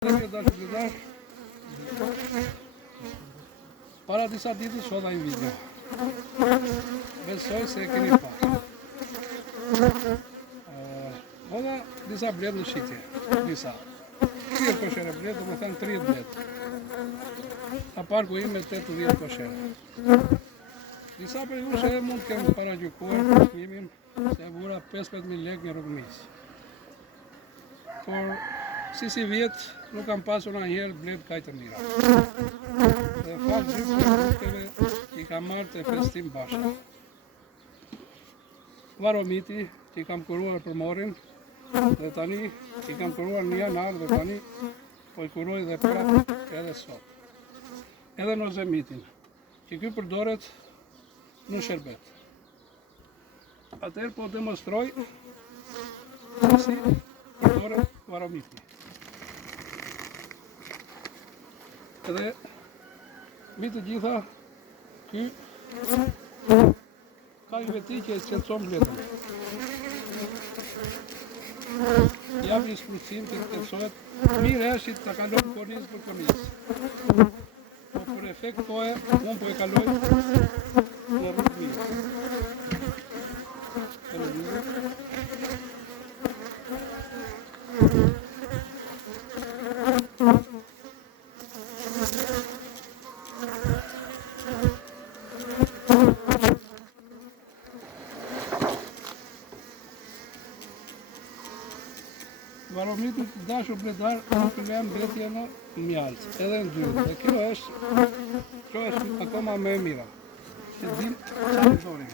Para disa ditës shoda një video. Besoj se e keni parë. Hodha disa bledh në shitje. Disa. 30 koshere bledh, do më thënë 30 bledh. A parku im me 80 koshere. Disa për ju që mund të kemë paragjykuar për çmimin se e vura 15.000 lekë një rrugmis. Por si vjetë nuk kam pasur në njerë bledh kaj të mira. Dhe fakt dy produkteve i kam marrë të festim bashkë. Varomiti që i kam kuruar për morin, dhe tani i kam kuruar një janar dhe tani po i kuroj dhe prapë edhe sot. Edhe nozemitin, që ky përdoret në sherbet. Atëherë po demonstroj si përdoret varomiti. Edhe mi të gjitha, ky ka i veti që e qëtëson bledhën. Jap një sprucim që të qëtësohet, mirë eshit të kalon korniz për korniz. Po për efekt po unë po e kaloj në rrugë mirë. Varomiti të dashur bledar nuk të lem mbetje në mjaltë, edhe në dyrë. Dhe kjo është akoma me e mira. Që din që të dorim.